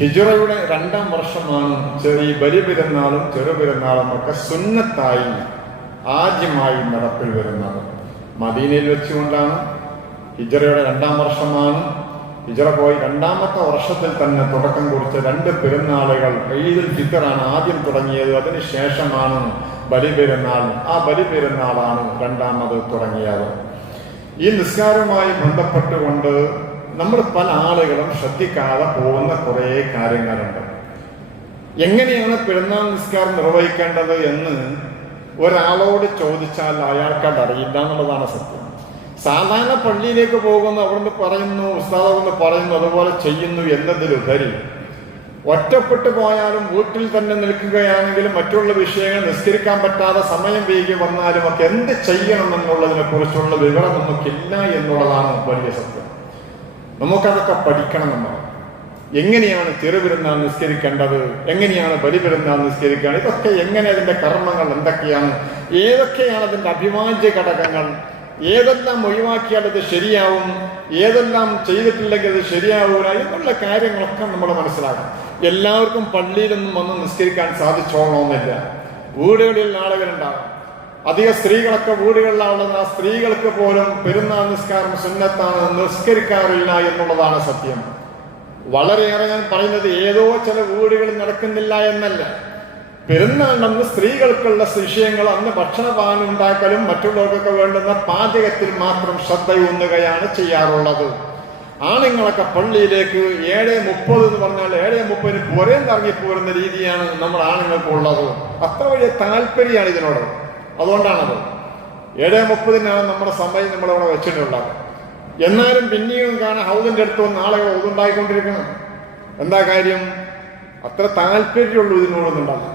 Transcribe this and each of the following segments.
ഹിജ്റയുടെ 2-ാം വർഷമാണ് ഈ ബലിപെരുന്നാളും ചെറുപെരുന്നാളും ഒക്കെ സുന്നത്തായി ആദ്യമായി നടപ്പിൽ വരുന്നത്. മദീനയിൽ വെച്ചുകൊണ്ടാണ്. ഹിജ്റയുടെ 2-ാം വർഷമാണ്. ഹിജ്റ പോയി 2-ാമത്തെ വർഷത്തിൽ തന്നെ തുടക്കം കുറിച്ച 2 പെരുന്നാളുകൾ. ഈദുൽ ഫിത്റാണ് ആദ്യം തുടങ്ങിയത്, അതിനുശേഷമാണ് ബലിപെരുന്നാൾ. ആ ബലിപെരുന്നാളാണ് 2ാമത് തുടങ്ങിയത്. ഈ നിസ്കാരവുമായി ബന്ധപ്പെട്ടുകൊണ്ട് നമ്മൾ പല ആളുകളും ശ്രദ്ധിക്കാതെ പോകുന്ന കുറേ കാര്യങ്ങളുണ്ട്. എങ്ങനെയാണ് പെരുന്നാൾ നിസ്കാരം നിർവഹിക്കേണ്ടത് എന്ന് ഒരാളോട് ചോദിച്ചാൽ അയാൾക്കത് അറിയില്ല എന്നുള്ളതാണ് സത്യം. സാധാരണ പള്ളിയിലേക്ക് പോകുന്നു, അവിടുന്ന് പറയുന്നു, ഉസ്താദ് പറയുന്നു, അതുപോലെ ചെയ്യുന്നു എന്നതിലുപരി ഒറ്റപ്പെട്ടു പോയാലും വീട്ടിൽ തന്നെ നിൽക്കുകയാണെങ്കിലും മറ്റുള്ള വിഷയങ്ങൾ നിസ്കരിക്കാൻ പറ്റാതെ സമയം വൈകി വന്നാലും ഒക്കെ എന്ത് ചെയ്യണം എന്നുള്ളതിനെ കുറിച്ചുള്ള വിവരം നമുക്കില്ല എന്നുള്ളതാണ് വലിയ സത്യം. നമുക്കതൊക്കെ പഠിക്കണം. നമ്മൾ എങ്ങനെയാണ് ചെറുപെരുന്നാൾ നിസ്കരിക്കേണ്ടത്, എങ്ങനെയാണ് ബലിപെരുന്നാൾ നിസ്കരിക്കേണ്ടത്, ഇതൊക്കെ എങ്ങനെ, അതിന്റെ കർമ്മങ്ങൾ എന്തൊക്കെയാണ്, ഏതൊക്കെയാണ് അതിന്റെ അഭിവാജ്യ ഘടകങ്ങൾ, ഏതെല്ലാം ഒഴിവാക്കിയാൽ അത് ശരിയാവും, ഏതെല്ലാം ചെയ്തിട്ടില്ലെങ്കിൽ അത് ശരിയാവൂല എന്നുള്ള കാര്യങ്ങളൊക്കെ നമ്മൾ മനസ്സിലാക്കണം. എല്ലാവർക്കും പള്ളിയിലൊന്നും വന്ന് നിസ്കരിക്കാൻ സാധിച്ചോളണമെന്നില്ല. വീടുകളിൽ ആളുകളുണ്ടാകും. അധിക സ്ത്രീകളൊക്കെ വീടുകളിലാവുന്നത്. ആ സ്ത്രീകൾക്ക് പോലും പെരുന്നാൾ നിസ്കാരം സുന്നത്താണ്, നിസ്കരിക്കാറില്ല എന്നുള്ളതാണ് സത്യം. വളരെയേറെ ഞാൻ പറയുന്നത് ഏതോ ചില വീടുകളിൽ നടക്കുന്നില്ല എന്നല്ല. പെരുന്നാളിന് സ്ത്രീകൾക്കുള്ള വിഷയങ്ങൾ അന്ന് ഭക്ഷണപാനം ഉണ്ടാക്കലും മറ്റുള്ളവർക്കൊക്കെ വേണ്ടുന്ന പാചകത്തിൽ മാത്രം ശ്രദ്ധയൂന്നുകയാണ് ചെയ്യാറുള്ളത്. ആണുങ്ങളൊക്കെ പള്ളിയിലേക്ക് 7:30 എന്ന് പറഞ്ഞാൽ 7:30 പുരേന്ന് ഇറങ്ങിപ്പോരുന്ന രീതിയാണ് നമ്മൾ ആണുങ്ങൾക്ക് ഉള്ളത്. അത്ര വലിയ താല്പര്യമാണ് ഇതിനോട്. അതുകൊണ്ടാണത് 7:30 നമ്മുടെ സമയം നമ്മളവിടെ വെച്ചിട്ടുള്ളത്. എന്നാലും പിന്നെയും കാണാൻ ഹൗദിന്റെ അടുത്ത് വന്ന് ആളുകൾ ഒതുണ്ടായിക്കൊണ്ടിരിക്കണം. എന്താ കാര്യം? അത്ര താല്പര്യമുള്ളൂ ഇതിനോടൊന്നുണ്ടാകും.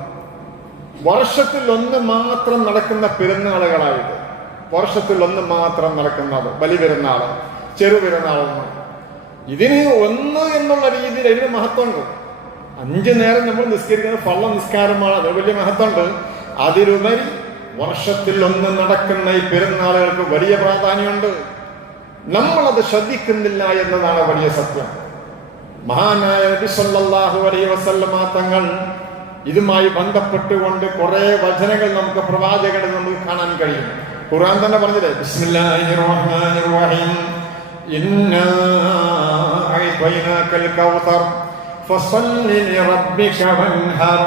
വർഷത്തിൽ 1 മാത്രം നടക്കുന്ന പെരുന്നാളുകളായിട്ട്, വർഷത്തിൽ 1 മാത്രം നടക്കുന്നത് ബലിപെരുന്നാള്, ചെറുപെരുന്നാളെന്ന്. ഇതിന് 1 എന്നുള്ള രീതിയിൽ അതിന് മഹത്വമുണ്ട്. 5 നേരം നമ്മൾ നിസ്കരിക്കുന്നത് ഫള്ള നിസ്കാരമാണ്, അത് വലിയ മഹത്വമുണ്ട്. അതിലുപരി വർഷത്തിൽ 1 നടക്കുന്ന ഈ പെരുന്നാളുകൾക്ക് വലിയ പ്രാധാന്യമുണ്ട്. നമ്മളത് ശ്രദ്ധിക്കുന്നില്ല എന്നതാണ് വലിയ സത്യം. മഹാനായ നബി സല്ലല്ലാഹു അലൈഹി വസല്ലമ തങ്ങൾ ഇതുമായി ബന്ധപ്പെട്ടുകൊണ്ട് കുറെ വചനങ്ങൾ നമുക്ക് പ്രവാചകനിൽ നമുക്ക് കാണാൻ കഴിയും. ഖുർആൻ തന്നെ പറഞ്ഞില്ലേ, ബിസ്മില്ലാഹിർ റഹ്മാനിർ റഹീം, ഇന്നാ അഅ്തൈനാകൽ കൗസർ ഫസല്ലി ലിറബ്ബിക വൻഹർ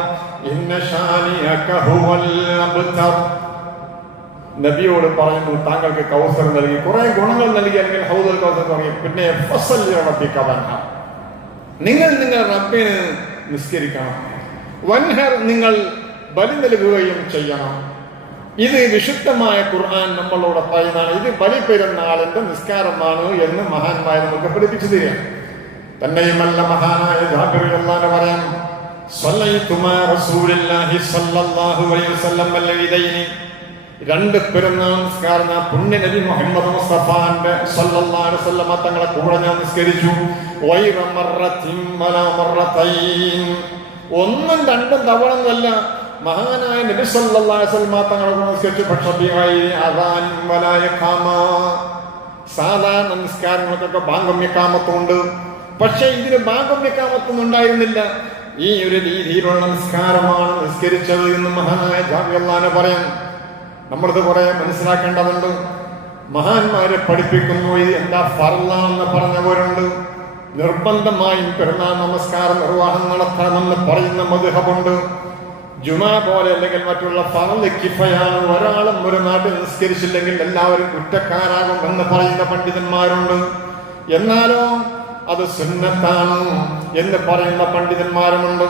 ഇന്ന ശാനിഅക ഹുവൽ അബ്തർ. നബിയോട് പറയുന്നു, താങ്കൾക്ക് കൗസർ നൽകി, കുറെ ഗുണങ്ങൾ നൽകി, അല്ലെങ്കിൽ ഹൗദുൽ കൗസർ നൽകി. പിന്നെ ഫസല്ലി ലിറബ്ബിക വൻഹർ, നിങ്ങൾ റബ്ബിന് നിസ്കരിക്കണം. വൻഹർ, നിങ്ങൾ ബലി നൽകുകയും ചെയ്യണം. ഇത് വിശുദ്ധമായ ഖുർആൻ നമ്മളോട് പറയുന്നതാണ്. ഇത് ബലി പെരുന്നാളിന്റെ നിസ്കാരമാണ് എന്ന് മഹാന്മാർ നമുക്ക് പഠിപ്പിച്ചു തരികയാണ്. തന്നെയുമല്ല, മഹാനായ ജാബിർ റളിയല്ലാഹു പറയാം, സ്വല്ലൈതു മാ റസൂലില്ലാഹി സ്വല്ലല്ലാഹു അലൈഹി വസല്ലം വൽഇദൈനി, 2 പെരുന്നാൾ നിസ്കാരം പുണ്യ നബി മുഹമ്മദ് മുസ്തഫാന്റെ സ്വല്ലല്ലാഹു അലൈഹി വസല്ലം തങ്ങളെ കൂടെ ഞാൻ നിസ്കരിച്ചു. വൈറ മർറത്തിൻ വലാ മർറതൈൻ, 1ഉം 2ഉം തവണ എന്നല്ല, മഹാനായ നബി സല്ലല്ലാഹു അലൈഹി വസല്ലം തങ്ങളെ കൂടെ നിസ്കരിച്ചു. പക്ഷേ അദാൻ വലാ ഇഖാമ, സാധാരണ നിസ്കാരങ്ങൾക്കൊക്കെ ബാങ്കും ഇഖാമത്തുണ്ട്, പക്ഷെ ഇതിന് ബാങ്കും ഇഖാമത്തൊന്നും ഉണ്ടായിരുന്നില്ല. ഈ ഒരു രീതിയിലുള്ള നിസ്കാരമാണ് നിസ്കരിച്ചത് എന്ന് മഹാനായ ജാബിർ റളിയല്ലാഹു പറയാം. നമ്മളിത് കുറെ മനസ്സിലാക്കേണ്ടതുണ്ട്. മഹാന്മാരെ പഠിപ്പിക്കുന്നു, ഇത് എന്താ ഫർളാണെന്ന് പറഞ്ഞവരുണ്ട്. നിർബന്ധമായും പെരുന്നാൾ നമസ്കാരം നിർവ്വഹണം നടത്തണമെന്ന് പറയുന്ന മദ്ഹബുണ്ട്. ജുമാ പോലെ അല്ലെങ്കിൽ മറ്റുള്ള ഫർള് കിഫയാണ്. ഒരാളും ഒരു നാട്ടിൽ നിസ്കരിച്ചില്ലെങ്കിൽ എല്ലാവരും കുറ്റക്കാരാകും എന്ന് പറയുന്ന പണ്ഡിതന്മാരുണ്ട്. എന്നാലോ അത് സുന്നത്താണ് എന്ന് പറയുന്ന പണ്ഡിതന്മാരുമുണ്ട്.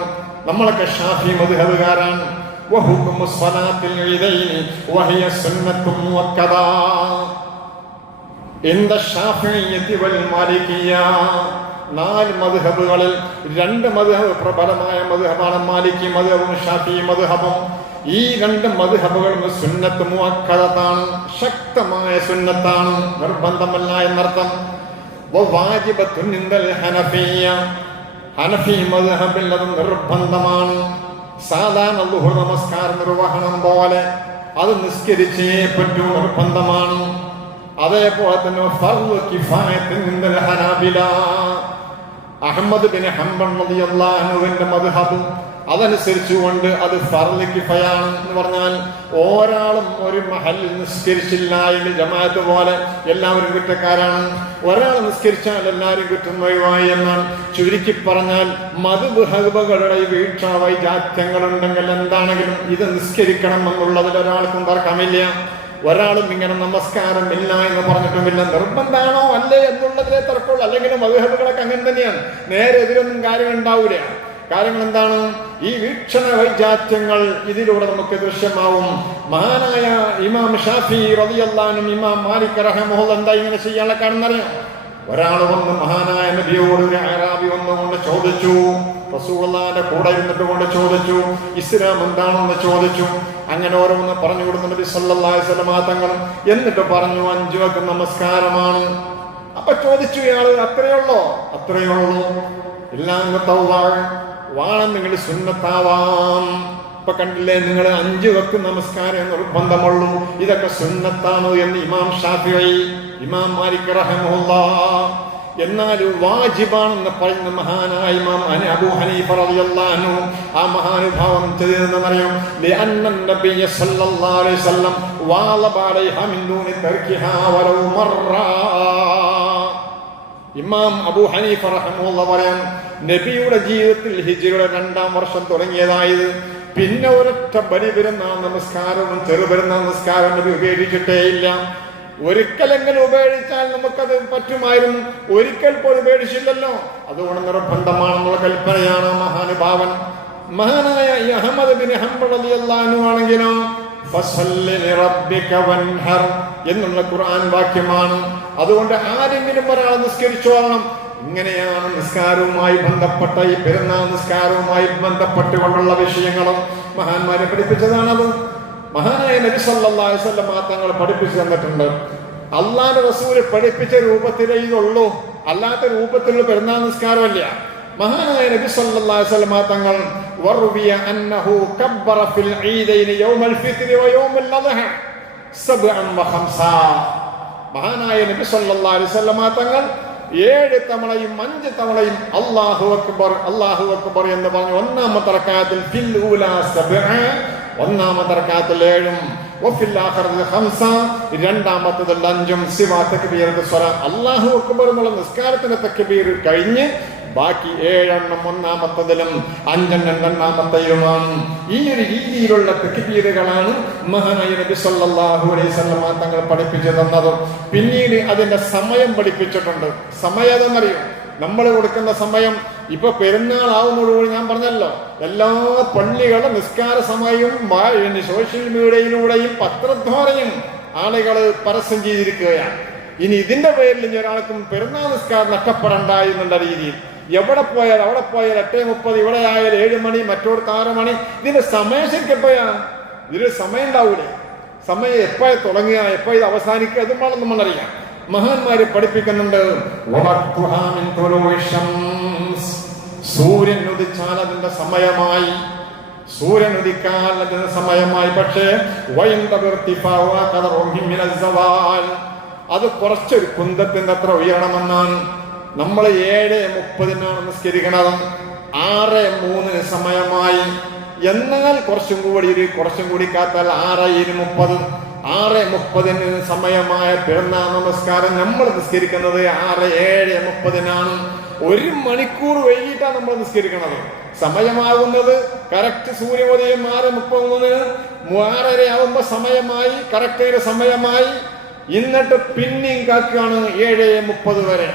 നമ്മളൊക്കെ ഷാഫി മദ്ഹബുകാരാണ്. وحكم الصلاة العيدين وهي سنة مؤكدة عند الشافعية والمالكية. 4 മദ്ഹബുകളിൽ 2 മദ്ഹബ് പ്രബലമായ മദ്ഹബാണ് മാലിക്കി മദ്ഹബും ഷാഫിഈ മദ്ഹബും. ഈ 2 മദ്ഹബുകളും സുന്നത്ത് മുഅക്കദത്താണ്, ശക്തമായ സുന്നത്താണ്, നിർബന്ധമല്ല എന്നർത്ഥം. വവാജിബത്തുൻ ഇൻദൽ ഹനഫിയ്യ, ഹനഫി മദ്ഹബിൽ അത് നിർബന്ധമാണ്. സാധാരണ ളുഹർ നമസ്കാരം നിർവഹണം പോലെ അത് നിസ്കരിച്ചേ പറ്റൂ, നിർബന്ധമാണ്. അതേപോലെ തന്നെ ഫർള് കിഫായത്തുൻ ഇൻദൽ ഹനാബില, അഹ്മദ് ബിൻ ഹംബൽ റളിയല്ലാഹു അൻഹുവിന്റെ മദ്ഹബ് അതനുസരിച്ചുകൊണ്ട് അത് ഫർള് കിഫയാണ് എന്ന് പറഞ്ഞാൽ ഒരാളും ഒരു മഹല്ലിൽ നിസ്കരിച്ചില്ല എങ്കിൽ ജമാഅത്ത് പോലെ എല്ലാവരും കുറ്റക്കാരാണ്. ഒരാൾ നിസ്കരിച്ചാൽ എല്ലാവരും കുറ്റം ഒഴിവായി എന്നാണ്. ചുരുക്കി പറഞ്ഞാൽ മദ്ഹബുകളുടെ വീക്ഷ വൈജാത്യങ്ങളുണ്ടെങ്കിൽ എന്താണെങ്കിലും ഇത് നിസ്കരിക്കണം എന്നുള്ളതിൽ ഒരാൾക്കും തർക്കമില്ല. ഒരാളും ഇങ്ങനെ നമസ്കാരം ഇല്ല എന്ന് പറഞ്ഞിട്ടുമില്ല. നിർബന്ധമാണോ അല്ലേ എന്നുള്ളതിലെ തർക്കമുള്ളൂ. അല്ലെങ്കിൽ മദ്ഹബുകളൊക്കെ അങ്ങനെ തന്നെയാണ്. നേരെ എതിരൊന്നും കാര്യങ്ങൾ ഉണ്ടാവില്ല. കാര്യങ്ങൾ എന്താണ്? ഈ വീക്ഷണ വൈജാത്യങ്ങൾ ഇതിലൂടെ നമുക്ക് ദൃശ്യമാവും. മഹാനായ ഇമാം ഷാഫിഈ റളിയല്ലാഹു അൻഹു, ഇമാം മാലിക് റഹിമഹുല്ലാഹ് എന്താ ഇങ്ങനെ ചെയ്യാനുള്ള കാരണം അറിയാം? ഒരാൾ വന്ന് മഹാനായ നബിയോട്, ഒരു അറാബി വന്നുകൊണ്ട് ചോദിച്ചു, റസൂലുള്ളാഹിന്റെ കൂടെ ഇരുന്നിട്ട് കൊണ്ട് ചോദിച്ചു, ഇസ്ലാം എന്താണെന്ന് ചോദിച്ചു. അങ്ങനെ ഓരോന്ന് പറഞ്ഞു കൊടുത്തു നബി സല്ലല്ലാഹു അലൈഹി വസല്ലം തങ്ങൾ. എന്നിട്ട് പറഞ്ഞു 5 വക്ത് നമസ്കാരമാണ്. അപ്പൊ ചോദിച്ചു ഇയാള്, അത്രയുള്ളോ? അത്രയുള്ളൂ. വാണം നിങ്ങൾ സുന്നത്താവാം. ഇപ്പൊ കണ്ടില്ലേ നിങ്ങൾ 5 വക്ത് നമസ്കാരം നിർബന്ധമുള്ളൂ. ഇതൊക്കെ സുന്നത്താണ് എന്ന് ഇമാം ഷാഫിഈ, ഇമാം മാലിക് റഹിമഹുല്ലാഹ്. എന്നാൽ വാജിബാണെന്ന് പറയുന്ന മഹാനായ ഇമാം അബൂ ഹനീഫ റളിയല്ലാഹു അൻഹു, ആ മഹാനുഭാവം ചെയ്തതെന്നറിയാം. ലിഅന്ന നബിയ സല്ലല്ലാഹു അലൈഹി വസല്ലം വാലബ അലൈഹാ മിൻ ദൂനി തർക്കിഹാ വലൗ മർറ. ഇമാം അബൂ ഹനീഫ റഹിമഹുല്ലാഹ് പറയാൻ, നബിയുടെ ജീവിതത്തിൽ ഹിജ്റയുടെ 2-ാം വർഷം തുടങ്ങിയതായത് പിന്നെ ഒരൊറ്റ ബലിപെരുന്നാൾ നമസ്കാരവും ചെറുപെരുന്നാൾ നമസ്കാരം നബി ഉപേക്ഷിച്ചിട്ടേ ഇല്ല. ഒരിക്കലെങ്കിലും ഉപേക്ഷിച്ചാൽ നമുക്കത് പറ്റുമായിരുന്നു. ഒരിക്കൽ പോലും ഉപേക്ഷിച്ചില്ലല്ലോ. അതുകൊണ്ട് നിർബന്ധമാണെന്നുള്ള കൽപ്പനയാണ് മഹാനുഭാവൻ. മഹാനായ അഹ്മദ് ബിൻ ഹംബൽ റളിയല്ലാഹു അൻഹു ആണെങ്കിലോ ഫസല്ലി ലിറബ്ബിക വൻഹർ എന്നുള്ള ഖുർആൻ വാക്യമാണ്. അതുകൊണ്ട് ആരെങ്കിലും ഒരാൾ നിസ്കരിച്ചോളണം. ഇങ്ങനെയാണ് നിസ്കാരവുമായി ബന്ധപ്പെട്ട ഈ പെരുന്നാൾ നിസ്കാരവുമായി ബന്ധപ്പെട്ടുകൊണ്ടുള്ള വിഷയങ്ങളും മഹാന്മാരെ പഠിപ്പിച്ചതാണത്. മഹാനായ നബി സല്ലല്ലാഹു അലൈഹി വസല്ലം തങ്ങൾ പഠിപ്പിച്ചു തന്നിട്ടുണ്ട്. അല്ലാഹുവിന്റെ റസൂൽ പഠിപ്പിച്ച രൂപത്തിലേ ഇതുള്ളൂ, അല്ലാത്ത രൂപത്തിലുള്ള പെരുന്നാൾ നിസ്കാരമല്ല. മഹാനായ നബി സല്ലല്ലാഹു അലൈഹി വസല്ലം തങ്ങൾ വറുവിയ അന്നഹു കബ്ബറ ഫിൽ ഈദൈനി യൗമൽ ഫിത്രി വ യൗമൽ അദ്ഹ സബ്അൻ വ ഖംസാ. മഹാനായ നബി സല്ലല്ലാഹു അലൈഹി വസല്ലം തങ്ങൾ 7 തവണയും 5 തവണയും അല്ലാഹു അക്ബർ അല്ലാഹു അക്ബർ എന്ന് പറഞ്ഞു. ഒന്നാമത്തെ റക്അത്തിൽ ഫിൽ ഊലാ സബ്അ, ഒന്നാമത്തെ റക്അത്തിൽ 7, വഫിൽ ആഖിറത്തിൽ 5, രണ്ടാമത്തേതിൽ 5. സിവാ തക്ബീറത്തുൽ സ്വലാ, അല്ലാഹു അക്ബർ എന്നുള്ള നിസ്കാരത്തിന്റെ തക്ബീർ കഴിഞ്ഞ് ബാക്കി 7 എണ്ണം ഒന്നാമത്തതിലും 5 എണ്ണം രണ്ടാമത്തെയുമാണ്. ഈ ഒരു രീതിയിലുള്ള തക്ബീറുകളാണ് മഹാനായ നബി സല്ലല്ലാഹു അലൈഹി വസല്ലം തങ്ങൾ പഠിപ്പിച്ചു തന്നത്. പിന്നീട് അതിന്റെ സമയം പഠിപ്പിച്ചിട്ടുണ്ട്. സമയം അതെന്നറിയും, നമ്മൾ കൊടുക്കുന്ന സമയം. ഇപ്പൊ പെരുന്നാൾ ആവുന്നതോടുകൂടി ഞാൻ പറഞ്ഞല്ലോ, എല്ലാ പള്ളികളും നിസ്കാര സമയവും സോഷ്യൽ മീഡിയയിലൂടെയും പത്രദ്വാരയും ആളുകൾ പരസ്യം ചെയ്തിരിക്കുകയാണ്. ഇനി ഇതിന്റെ പേരിൽ ഇനി ഒരാൾക്കും പെരുന്നാൾ നിസ്കാരം നഷ്ടപ്പെടണ്ട എന്നുള്ള രീതിയിൽ എവിടെ പോയാൽ അവിടെ പോയാൽ 8:30, ഇവിടെ ആയാൽ 7 മണി, മറ്റോടത്ത് 6 മണി. ഇതിന്റെ സമയം ശരിക്കും എപ്പോഴാണ്? ഇതിന് സമയം ഉണ്ടാവൂലേ? സമയം എപ്പോഴാ തുടങ്ങുക, എപ്പോ ഇത് അവസാനിക്കുക, അതും വേണം നമ്മളറിയാം. മഹാന്മാര് പഠിപ്പിക്കുന്നുണ്ട്. സൂര്യൻ ഉദിച്ചാൽ അതിന്റെ സമയമായി, സൂര്യൻ ഉദിക്കാൻ അതിന്റെ സമയമായി. പക്ഷേ അത് കുറച്ചൊരു കുന്തത്തിന്റെ അത്ര ഉയരണമെന്നാണ്. നമ്മൾ 7:30 നിസ്കരിക്കണത്, 6:03 സമയമായി. എന്നാൽ കുറച്ചും കൂടി കാത്താൽ 6:30, 6:30 സമയമായ പെരുന്നാൾ നമസ്കാരം നമ്മൾ നിസ്കരിക്കുന്നത് 6:30. 1 മണിക്കൂർ വൈകിട്ടാണ് നമ്മൾ നിസ്കരിക്കുന്നത്. സമയമാകുന്നത് കറക്റ്റ് സൂര്യോദയം 6:30, 6:30 ആവുമ്പോ സമയമായി, കറക്റ്റ് സമയമായി. എന്നിട്ട് പിന്നെയും കാക്കുകയാണ് 7:30 വരെ.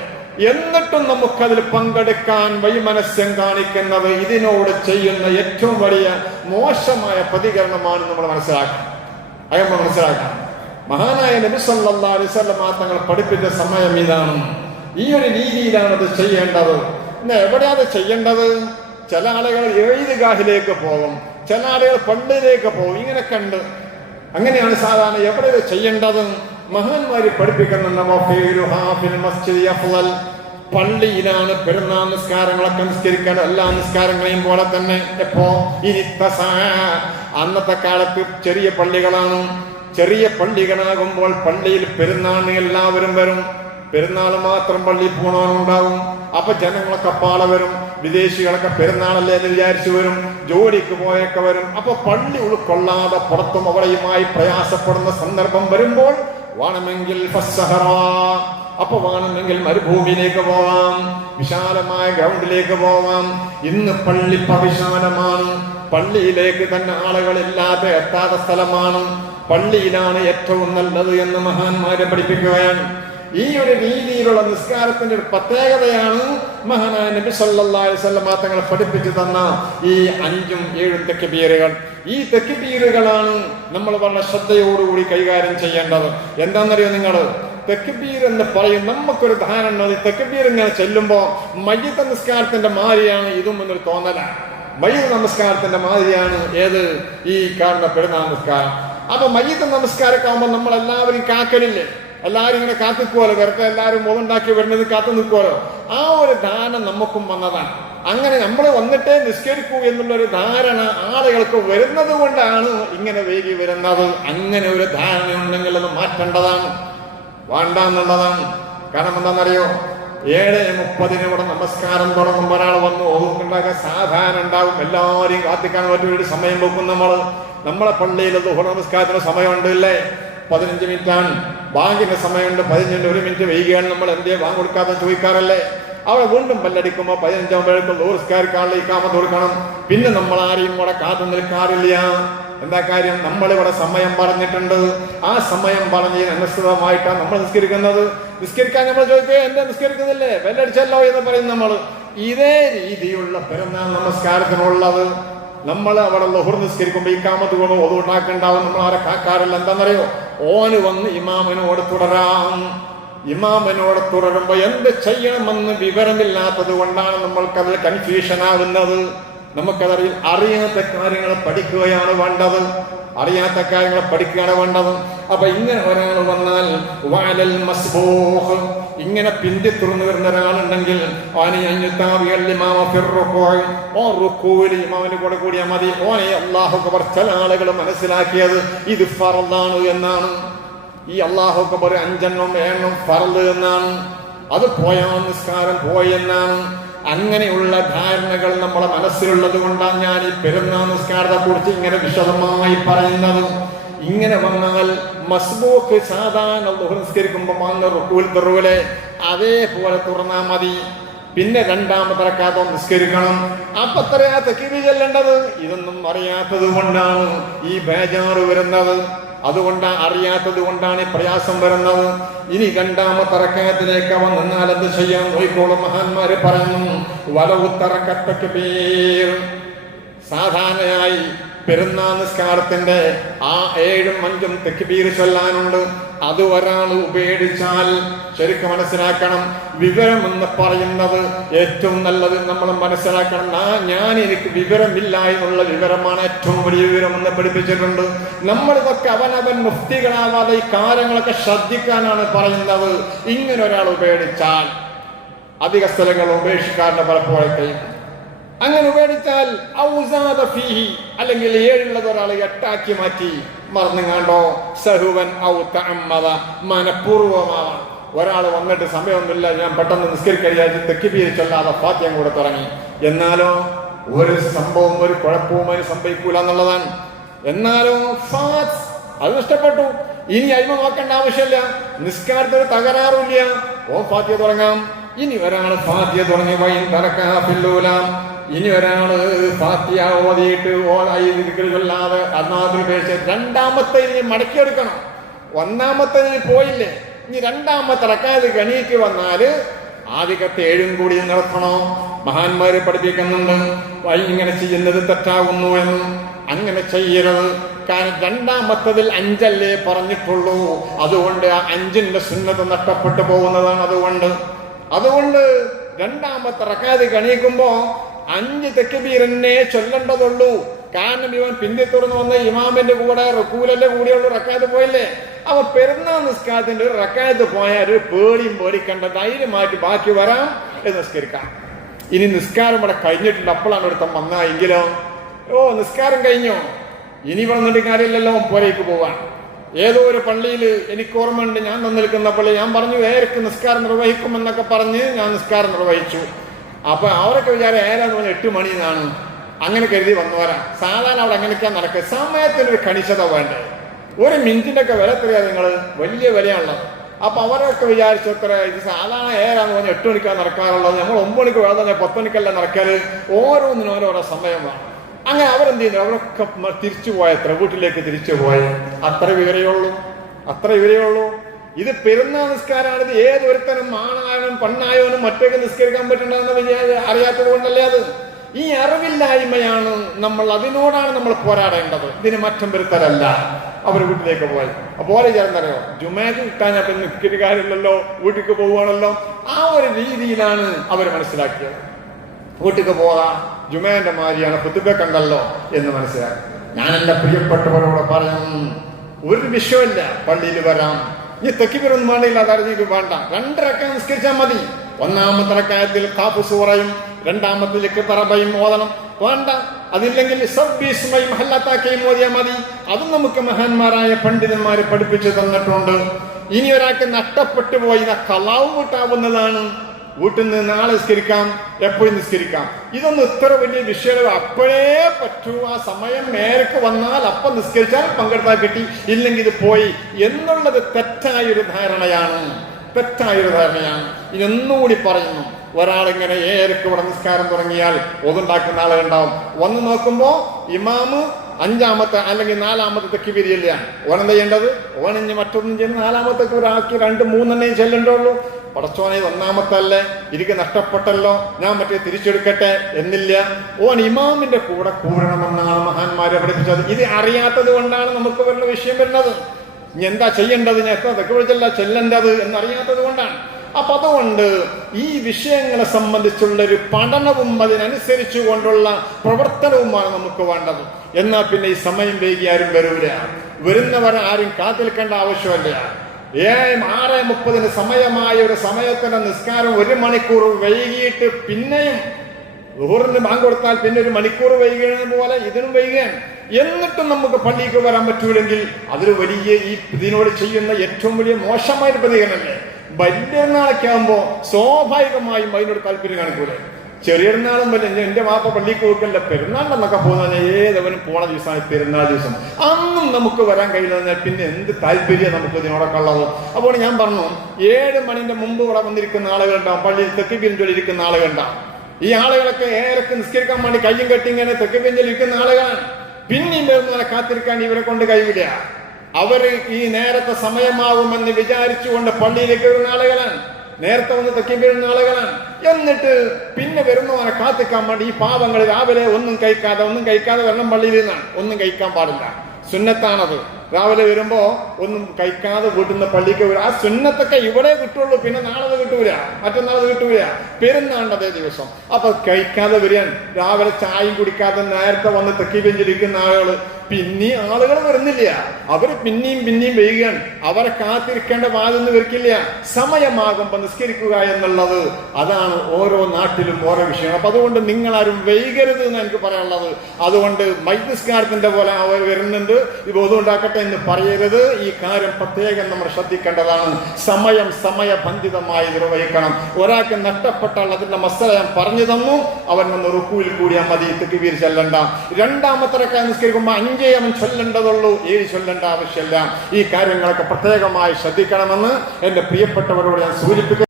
എന്നിട്ടും നമുക്കതിൽ പങ്കെടുക്കാൻ വൈമനസ്യം കാണിക്കുന്നത് ഇതിനോട് ചെയ്യുന്ന ഏറ്റവും വലിയ മോശമായ പ്രതികരണമാണ് നമ്മൾ മനസ്സിലാക്കണം. മഹാനായ നബി സല്ലല്ലാഹു അലൈഹി വസല്ലം തങ്ങൾ പഠിപ്പിച്ച സമയം ഇതാണ്. ഈ ഒരു രീതിയിലാണ് അത് ചെയ്യേണ്ടത്. എവിടെയാണ് ചെയ്യേണ്ടത്? ചില ആളുകൾ ഈദ്ഗാഹിലേക്ക് പോകും, ചില ആളുകൾ പള്ളിയിലേക്ക് പോകും. ഇങ്ങനെ കണ്ട് അങ്ങനെയാണ് സാധാരണ എവിടെ ചെയ്യേണ്ടത്? മഹാന്മാര് പഠിപ്പിക്കുന്നുണ്ട്. പള്ളിയിലാണ് പെരുന്നാൾ നിസ്കാരങ്ങളൊക്കെ നിസ്കരിക്കാൻ, എല്ലാ നിസ്കാരങ്ങളെയും പോലെ തന്നെ. എപ്പോ? അന്നത്തെ കാലത്ത് ചെറിയ പള്ളികളാണ്. ചെറിയ പള്ളികളാകുമ്പോൾ പള്ളിയിൽ പെരുന്നാളിന് എല്ലാവരും വരും. പെരുന്നാൾ മാത്രം പള്ളിയിൽ പോകണമെന്നുണ്ടാവും. അപ്പൊ ജനങ്ങളൊക്കെ പാളെ വരും, വിദേശികളൊക്കെ പെരുന്നാളല്ലേ എന്ന് വിചാരിച്ചു വരും, ജോലിക്ക് പോയൊക്കെ വരും. അപ്പൊ പള്ളി ഉൾക്കൊള്ളാതെ പുറത്തും അവിടെയുമായി പ്രയാസപ്പെടുന്ന സന്ദർഭം വരുമ്പോൾ വേണമെങ്കിൽ അപ്പൊ വേണമെങ്കിൽ മരുഭൂമിയിലേക്ക് പോവാം, വിശാലമായ ഗ്രൗണ്ടിലേക്ക് പോവാം. ഇന്ന് പള്ളി വിശാലമാണ്, പള്ളിയിലേക്ക് തന്നെ ആളുകളില്ലാതെ എത്താത്ത സ്ഥലമാണ്. പള്ളിയിലാണ് ഏറ്റവും നല്ലത് എന്ന് മഹാന്മാരെ പഠിപ്പിക്കുകയാണ്. ഈ ഒരു രീതിയിലുള്ള നിസ്കാരത്തിന്റെ ഒരു പ്രത്യേകതയാണ് മഹാനായ നബി സല്ലല്ലാഹു അലൈഹി വസല്ലം തങ്ങൾ പഠിപ്പിച്ചു തന്ന ഈ 5ഉം 7ഉം തക്ബീറുകൾ. ഈ തക്ബീറുകളാണ് നമ്മൾ വളരെ ശ്രദ്ധയോടുകൂടി കൈകാര്യം ചെയ്യേണ്ടത്. എന്താണെന്നറിയോ നിങ്ങൾ? തക്ബീർ എന്ന് പറയും നമുക്കൊരു ധാരണ, തക്ബീർ ഇങ്ങനെ ചെല്ലുമ്പോ മയ്യിത്ത് നിസ്കാരത്തിന്റെ മാതിരിയാണ് ഇതും എന്നൊരു തോന്നലാണ്. മയ്യിത്ത് നമസ്കാരത്തിന്റെ മാതിരിയാണ് ഏത്? ഈ കാണുന്ന പെരുന്നാൾ നിസ്കാരം. അപ്പൊ മയ്യിത്ത് നമസ്കാരമൊക്കെ ആകുമ്പോൾ നമ്മൾ എല്ലാവരും കാക്കലില്ലേ? എല്ലാവരും ഇങ്ങനെ കാത്തുക്കുമല്ലോ, വെറുതെ എല്ലാവരും മുഖമുണ്ടാക്കി വരുന്നത് കാത്തു നിൽക്കുമല്ലോ. ആ ഒരു ധാരണ നമുക്കും വന്നതാണ്. അങ്ങനെ നമ്മൾ വന്നിട്ടേ നിസ്കരിക്കൂ എന്നുള്ളൊരു ധാരണ ആളുകൾക്ക് വരുന്നത് കൊണ്ടാണ് ഇങ്ങനെ വൈകി വരുന്നത്. അങ്ങനെ ഒരു ധാരണ ഉണ്ടെങ്കിൽ അത് മാറ്റേണ്ടതാണ്, വേണ്ട എന്നുള്ളതാണ്. കാരണം എന്താണെന്നറിയോ? 7:30 ഇവിടെ നമസ്കാരം തുടങ്ങുമ്പോൾ ഒരാൾ വന്ന് ഓതുണ്ടാക്കാൻ സാധാരണ ഉണ്ടാവും. എല്ലാവരെയും കാത്തിക്കാൻ പറ്റൊരു സമയം വെക്കും. നമ്മളെ പള്ളിയിൽ ദുഹർ നമസ്കാരത്തിന് സമയമുണ്ട് ഇല്ലേ? 15 മിനിറ്റാണ്. ബാങ്കിന്റെ സമയമുണ്ട് 15, 1 മിനിറ്റ് വൈകിയാണ്. നമ്മൾ എന്തേ ബാങ്ക് കൊടുക്കാതെ ചോദിക്കാറല്ലേ? അവിടെ വീണ്ടും പല്ലടിക്കുമ്പോൾ 15 നമസ്കാരക്കാരുടെ ഇഖാമത്ത് കൊടുക്കണം. പിന്നെ നമ്മൾ ആരെയും ഇവിടെ കാത്തു നിൽക്കാറില്ല. എന്താ കാര്യം? നമ്മളിവിടെ സമയം പറഞ്ഞിട്ടുണ്ട്. ആ സമയം പറഞ്ഞതിന് അനുസൃതമായിട്ടാണ് നമ്മൾ നിസ്കരിക്കുന്നത്. നിസ്കരിക്കാൻ നമ്മൾ ചോദിക്കുക, എന്റെ നിസ്കരിക്കുന്നില്ലേ, ബെല്ലടിച്ചല്ലോ എന്ന് പറയും നമ്മൾ. ഇതേ രീതിയുള്ള പെരുന്നാൾ നമസ്കാരത്തിനുള്ളത് നമ്മൾ അവിടെ ളുഹർ നിസ്കരിക്കുമ്പോൾ ഇഖാമത്ത് കൊണ്ട് ഒതുണ്ടാക്കുണ്ടാവും. നമ്മൾ ആരെ കാക്കാറില്ല. എന്താണെന്നറിയോ? ഓന് വന്ന് ഇമാമിനോട് തുടരാം. ഇമാമിനോട് തുടരുമ്പോ എന്ത് ചെയ്യണമെന്ന് വിവരമില്ലാത്തത് കൊണ്ടാണ് നമ്മൾക്കതിൽ കൺഫ്യൂഷൻ ആവുന്നത്. നമുക്കതറിയിൽ അറിയാത്ത കാര്യങ്ങൾ പഠിക്കുകയാണ് വേണ്ടത്. അറിയാത്ത കാര്യങ്ങൾ പഠിക്കുകയാണ് വേണ്ടത്. അപ്പൊ ഇങ്ങനെ ഒരാൾ വന്നാൽ വാലൽ മസ്ബൂഹ്, ഇങ്ങനെ പിന്തി തുറന്നു വരുന്ന ഒരാളുണ്ടെങ്കിൽ ഇമാമിന് കൂടെ കൂടിയാൽ മതി. ഓനെ അല്ലാഹു അക്ബർ ചില ആളുകൾ മനസ്സിലാക്കിയത് ഇത് ഫർളാണ് എന്നാണ്. ഈ അല്ലാഹു അക്ബർ 5 7 ഫർള് എന്നാണ്. അത് പോയാൽ നിസ്കാരം പോയെന്നാണ്. അങ്ങനെയുള്ള ധാരണകൾ നമ്മുടെ മനസ്സിലുള്ളത് കൊണ്ടാണ് ഞാൻ ഈ പെരുന്നാൾ നിസ്കാരത്തെ കുറിച്ച് ഇങ്ങനെ വിശദമായി പറയുന്നത്. ഇങ്ങനെ വന്നാൽ മസ്ബൂക്ക് സാധാരണ നിസ്കരിക്കുമ്പോൾ വന്ന റുക്കൂൽ തുറൂലെ അതേപോലെ തുറന്നാൽ മതി. പിന്നെ 2ാമത്തെ റക്അത്ത് നിസ്കരിക്കണം. അപ്പൊ എത്രയാ തക്ബീർ ചൊല്ലേണ്ടത്? ഇതൊന്നും അറിയാത്തത് കൊണ്ടാണ് ഈ ബേജാറ് വരുന്നത്. അതുകൊണ്ടാണ് അറിയാത്തത് കൊണ്ടാണ് ഈ പ്രയാസം വരുന്നത്. ഇനി 2ാമത്തെ റക്അത്തിലേക്ക് അവൻ നിന്നാൽ എന്ത് ചെയ്യാൻ നോയിക്കോളും. മഹാന്മാര് പറയുന്നു, വലവു തറക തക്ബീർ. സാധാരണയായി പെരുന്നാൾ നിസ്കാരത്തിന്റെ ആ 7ഉം 5ഉം തക്ബീർ ചൊല്ലാനുണ്ട്. അത് ഒരാൾ ഉപേക്ഷിച്ചാൽ ശരിക്കും മനസ്സിലാക്കണം, വിവരം എന്ന് പറയുന്നത് ഏറ്റവും നല്ലത് നമ്മൾ മനസ്സിലാക്കണം. എനിക്ക് വിവരമില്ല എന്നുള്ള വിവരമാണ് ഏറ്റവും വലിയ വിവരം എന്ന് പഠിപ്പിച്ചിട്ടുണ്ട്. നമ്മളിതൊക്കെ അവനവൻ മുഫ്തികളാവാതെ ഈ കാര്യങ്ങളൊക്കെ ശ്രദ്ധിക്കാനാണ് പറയുന്നത്. ഇങ്ങനെ ഒരാൾ ഉപേക്ഷിച്ചാൽ, അധിക സ്ഥലങ്ങൾ ഉപേക്ഷിക്കാറുണ്ട് പലപ്പോഴൊക്കെ. അങ്ങനെ ഉപേക്ഷിച്ചാൽ അല്ലെങ്കിൽ 7 ഒരാൾ 8 മാറ്റി മറന്നുകാണ്ടോ സഹുവൻ മനഃപൂർവമാവാം. ഒരാൾ വന്നിട്ട് സമയമൊന്നുമില്ല, ഞാൻ പെട്ടെന്ന് നിസ്കരിക്കാൻ തക്ബീർ ചൊല്ലാതെ ഫാത്തിഹ കൂടെ തുടങ്ങി. എന്നാലോ ഒരു സംഭവം, ഒരു കുഴപ്പവും അതിന് സംഭവിക്കൂല എന്നുള്ളതാണ്. എന്നാലോ അത് നഷ്ടപ്പെട്ടു. ഇനി അയിമ നോക്കേണ്ട ആവശ്യമില്ല. നിസ്കാരത്തിന് തകരാറില്ല. ഫാത്തിഹ തുടങ്ങാം. ഇനി ഒരാൾ ഫാത്തിഹ തുടങ്ങി ഇനി ഒരാള് ഫാത്തിഹ ഓതിയിട്ട് കൊല്ലാതെ അന്നാമത്തെ 2ാമത്തെ മടക്കിയെടുക്കണം. 1ാമത്തെ പോയില്ലേ, ഇനി 2ാമത്തെ റക്അത്ത് ഗണിക്ക് വന്നാല് ആദ്യത്തെ 7ഉം കൂടി നടത്തണോ. മഹാന്മാര് പഠിപ്പിക്കുന്നുണ്ട് ഇങ്ങനെ ചെയ്യുന്നത് തെറ്റാകുന്നു എന്ന്. അങ്ങനെ ചെയ്യരുത്. കാരണം 2ാമത്തതിൽ 5 പറഞ്ഞിട്ടുള്ളൂ. അതുകൊണ്ട് ആ 5ന്റെ സുന്നത്ത് നഷ്ടപ്പെട്ടു പോകുന്നതാണ്. അതുകൊണ്ട് 2ാമത്തെ റക്അത്ത് ഗണിക്കുമ്പോ 5 തക്ബീറിനെ ചൊല്ലേണ്ടതുള്ളൂ. കാരണം ഇവൻ പിന്തി തുറന്നു വന്ന ഇമാമിന്റെ കൂടെ റുക്കൂലിന്റെ കൂടെയുള്ള റക്അത്ത് പോയില്ലേ. അപ്പൊ പെരുന്നാൾ നിസ്കാരത്തിന്റെ ഒരു റക്അത്ത് പോയാൽ ഒരു പേടിക്കണ്ട, ധൈര്യമായിട്ട് ബാക്കി വരാം എന്ന് നിസ്കരിക്കാം. ഇനി നിസ്കാരം ഇവിടെ കഴിഞ്ഞിട്ടുണ്ട്, അപ്പോഴാണ് ഒരുത്തം വന്നെങ്കിലോ നിസ്കാരം കഴിഞ്ഞോ, ഇനി വന്നിട്ട് കാര്യമില്ലല്ലോ പോരേക്ക് പോവാൻ. ഏതോ ഒരു പള്ളിയിൽ എനിക്ക് ഓർമ്മയുണ്ട്, ഞാൻ നിൽക്കുന്ന പള്ളി, ഞാൻ പറഞ്ഞു ഏർക്ക് നിസ്കാരം നിർവഹിക്കുമെന്നൊക്കെ പറഞ്ഞ് ഞാൻ നിസ്കാരം നിർവഹിച്ചു. അപ്പൊ അവരൊക്കെ വിചാരം ഏതാന്ന് പറഞ്ഞാൽ 8 മണി എന്നാണ്, അങ്ങനെ കരുതി വന്നവരാ. സാധാരണ അവിടെ അങ്ങനെയൊക്കെയാണ് നടക്കുക. സമയത്തിനൊരു കണിശത വേണ്ടേ? ഒരു മിനിറ്റിന്റെ ഒക്കെ വില എത്രയാ നിങ്ങൾ? വലിയ വിലയാണല്ലോ. അപ്പൊ അവരൊക്കെ വിചാരിച്ചു എത്ര ഇത് സാധാരണ ഏതാന്ന് പറഞ്ഞാൽ 8 മണിക്കാണ് നടക്കാറുള്ളത്, നമ്മൾ 9 മണിക്ക് വേറെ 10 മണിക്കല്ല നടക്കാറ്, ഓരോന്നിനും ഓരോരോ സമയം വേണം. അങ്ങനെ അവരെന്ത് ചെയ്യുന്നു? അവരൊക്കെ തിരിച്ചു പോയത്ര വീട്ടിലേക്ക് തിരിച്ചു പോയി. അത്ര വിവരമുള്ളൂ, അത്ര വിവരമുള്ളൂ. ഇത് പെരുന്നാൾ നിസ്കാരമാണ്. ഇത് ഏതൊരുത്തനും ആണായവനും പെണ്ണായവനും മറ്റൊക്കെ നിസ്കരിക്കാൻ പറ്റുന്നതെന്ന് അറിയാത്തത് കൊണ്ടല്ലേ അത്. ഈ അറിവില്ലായ്മയാണ് നമ്മൾ, അതിനോടാണ് നമ്മൾ പോരാടേണ്ടത്. ഇതിന് മറ്റം വരുത്തലല്ല. അവർ വീട്ടിലേക്ക് പോയി. അപ്പോൾ ചേർന്നറിയോ, ജുമാക്ക് കിട്ടാൻ അപ്പം നിൽക്കിട്ട് കാര്യമില്ലല്ലോ, വീട്ടിലേക്ക് പോവുകയാണല്ലോ. ആ ഒരു രീതിയിലാണ് അവർ മനസ്സിലാക്കിയത്. വീട്ടിലേക്ക് പോകാം, ജുമേന്റെ മാതിരിയാണ്, ഖുതുബ കണ്ടല്ലോ എന്ന് മനസ്സിലാക്കി. ഞാൻ എൻ്റെ പ്രിയപ്പെട്ടവരോട് പറഞ്ഞു, ഒരു വിഷയമില്ല, പള്ളിയിൽ വരാം. ഈ തെക്കിബിറൊന്നും വേണ്ടില്ല, അതറിഞ്ഞിട്ട് വേണ്ട. 2 റക്അത്ത് നിസ്കരിച്ചാൽ മതി. 1-ാമത്തെ റക്അത്തിൽ ഖാഫ് സൂറയും 2-ാമത്തിലേക്ക് തറബയും ഓതണം, വേണ്ട. അതില്ലെങ്കിൽ സബ്ബിസ്മയും ഹല്ലത്താക്കയും ഓതിയാൽ മതി. അതും നമുക്ക് മഹാന്മാരായ പണ്ഡിതന്മാര് പഠിപ്പിച്ചു തന്നിട്ടുണ്ട്. ഇനി ഒരാൾക്ക് നഷ്ടപ്പെട്ടു പോയി ഖളാവ് വീട്ടാവുന്നതാണ്. വീട്ടിൽ നിന്ന് നാളെ നിസ്കരിക്കാം, എപ്പോഴും നിസ്കരിക്കാം. ഇതൊന്നും ഇത്ര വലിയ വിഷയം അപ്പോഴേ പറ്റൂ. ആ സമയം നേരക്ക് വന്നാൽ അപ്പം നിസ്കരിച്ചാൽ പങ്കെടുത്താൽ കിട്ടി, ഇല്ലെങ്കിൽ ഇത് പോയി എന്നുള്ളത് തെറ്റായൊരു ധാരണയാണ്, തെറ്റായൊരു ധാരണയാണ്. ഇനി ഒന്നുകൂടി പറയുന്നു, ഒരാളിങ്ങനെ ഏരക്ക് ഇവിടെ നിസ്കാരം തുടങ്ങിയാൽ ഒതുണ്ടാക്കുന്ന ആളുകളുണ്ടാവും. വന്ന് നോക്കുമ്പോ ഇമാമ് 5-ാമത്തെ അല്ലെങ്കിൽ 4-ാമത്തെ തെക്കിബിരിയല്ല. ഓനെന്താ ചെയ്യേണ്ടത്? ഓനിഞ്ഞ് മറ്റൊന്നും ചെയ്യുന്ന 4-ാമത്തേക്ക് ഒരാൾക്ക് 2-3 ചെല്ലേണ്ടുള്ളൂ. പടച്ചോനെ 1-ാമത്തെ അല്ലേ, എനിക്ക് നഷ്ടപ്പെട്ടല്ലോ, ഞാൻ മറ്റേ തിരിച്ചെടുക്കട്ടെ എന്നില്ല. ഓൻ ഇമാമിന്റെ കൂടെ കൂടണമെന്നാണ് മഹാന്മാരെ പഠിപ്പിച്ചത്. ഇത് അറിയാത്തത് കൊണ്ടാണ് നമുക്ക് വരുന്ന വിഷയം വരുന്നത്. ഇനി എന്താ ചെയ്യേണ്ടത്, ഞാൻ എത്ര തെക്ക് വിളിച്ചല്ല ചെല്ലേണ്ടത് എന്നറിയാത്തത് കൊണ്ടാണ്. അപ്പൊ അതുകൊണ്ട് ഈ വിഷയങ്ങളെ സംബന്ധിച്ചുള്ള ഒരു പഠനവും അതിനനുസരിച്ചു കൊണ്ടുള്ള പ്രവർത്തനവുമാണ് നമുക്ക് വേണ്ടത്. എന്നാൽ പിന്നെ ഈ സമയം വൈകി ആരും വരൂല. വരുന്നവരെ ആരും കാത്തിരിക്കേണ്ട ആവശ്യമല്ല. 6:30 സമയമായ ഒരു സമയത്തിന്റെ നിസ്കാരം 1 മണിക്കൂർ വൈകിയിട്ട് പിന്നെയും ളുഹറിന് ബാങ്ക് കൊടുത്താൽ പിന്നെ 1 മണിക്കൂർ വൈകുന്നത് പോലെ ഇതിനും വൈകുകയാണ്. എന്നിട്ടും നമുക്ക് പള്ളിക്ക് വരാൻ പറ്റൂലെങ്കിൽ അതൊരു വലിയ ഈ ഇതിനോട് ചെയ്യുന്ന ഏറ്റവും വലിയ മോശമായ പ്രതികരണമല്ലേ. വലിയ നാളൊക്കെ ആകുമ്പോ സ്വാഭാവികമായും അതിനോട് താല്പര്യം കാണിക്കൂലെ. ചെറിയൊരുനാളും വലിയ എന്റെ വാപ്പ പള്ളിക്ക് പോക്കല്ല, പെരുന്നാളിലെന്നൊക്കെ പോകുന്ന ഏതവനും പോണ ദിവസമാണ് പെരുന്നാൾ ദിവസം. അന്നും നമുക്ക് വരാൻ കഴിയില്ല. പിന്നെ എന്ത് താല്പര്യം നമുക്ക് ഇതിനോടൊക്കെ ഉള്ളത്. അപ്പോൾ ഞാൻ പറഞ്ഞു, 7 മണിന്റെ മുമ്പ് ഇവിടെ വന്നിരിക്കുന്ന ആളുകളുണ്ടാവും, പള്ളിയിൽ തെക്കിബീൻ ചൊല്ലിയിരിക്കുന്ന ആളുകളുണ്ടാവും. ഈ ആളുകളൊക്കെ ഏരക്ക് നിസ്കരിക്കാൻ വേണ്ടി കയ്യും കെട്ടി ഇങ്ങനെ തെക്കിബീഞ്ചിൽ ഇരിക്കുന്ന ആളുകളാണ്. പിന്നെയും വരുന്നവരെ കാത്തിരിക്കാൻ ഇവരെ കൊണ്ട് കഴിയില്ല. അവര് ഈ നേരത്തെ സമയമാകുമെന്ന് വിചാരിച്ചുകൊണ്ട് പള്ളിയിലേക്ക് വരുന്ന ആളുകളാണ്, നേരത്തെ വന്ന് തെക്കി വീഴുന്ന ആളുകളാണ്. എന്നിട്ട് പിന്നെ വരുന്നവനെ കാത്തിക്കാൻ വേണ്ടി ഈ പാവങ്ങൾ രാവിലെ ഒന്നും കഴിക്കാതെ വരണം പള്ളിയിൽ നിന്നാണ്. ഒന്നും കഴിക്കാൻ പാടില്ല, സുന്നത്താണത്. രാവിലെ വരുമ്പോ ഒന്നും കഴിക്കാതെ വീട്ടിൽ നിന്ന് പള്ളിക്ക് വരും. ആ സുന്നത്തൊക്കെ ഇവിടെ കിട്ടുള്ളൂ, പിന്നെ നാളെ കിട്ടൂല, മറ്റന്നാൾ കിട്ടൂല, പെരുന്നാളിന്റെ അതേ ദിവസം. അപ്പൊ കഴിക്കാതെ വരികയാണ്. രാവിലെ ചായയും കുടിക്കാതെ നേരത്തെ വന്ന് തെക്കി ബെഞ്ചിലിരിക്കുന്ന ആളുകൾ പിന്നെയും ആളുകൾ വരുന്നില്ല. അവര് പിന്നെയും വൈകുകയാണ്. അവരെ കാത്തിരിക്കേണ്ട വാതൊന്നും വരിക്കില്ല. സമയമാകുമ്പോ നിസ്കരിക്കുക എന്നുള്ളത് അതാണ് ഓരോ നാട്ടിലും ഓരോ വിഷയം. അപ്പൊ അതുകൊണ്ട് നിങ്ങളാരും വൈകരുത് എന്ന് എനിക്ക് പറയാനുള്ളത്. അതുകൊണ്ട് മൈനിസ്കാരത്തിന്റെ പോലെ അവർ വരുന്നുണ്ട്, ഇത് ഒതുണ്ടാക്കട്ടെ എന്ന് പറയരുത്. ഈ കാര്യം പ്രത്യേകം നമ്മൾ ശ്രദ്ധിക്കേണ്ടതാണ്. സമയബന്ധിതമായി നിർവഹിക്കണം. ഒരാൾക്ക് നഷ്ടപ്പെട്ടാൽ അതിന്റെ മസല ഞാൻ പറഞ്ഞു തന്നു. അവൻ ഒന്ന് റുക്കുവിൽ കൂടിയാൽ മതി, തക്ബീർ ചൊല്ലണ്ട. 2-ാമത്തെ റക്അത്ത് നിസ്കരിക്കുമ്പോൾ 5 അവൻ ചൊല്ലേണ്ടതുള്ളൂ, 7 ചൊല്ലേണ്ട ആവശ്യമില്ല. ഈ കാര്യങ്ങളൊക്കെ പ്രത്യേകമായി ശ്രദ്ധിക്കണമെന്ന് എന്റെ പ്രിയപ്പെട്ടവരോട് ഞാൻ സൂചിപ്പിക്കുന്നു.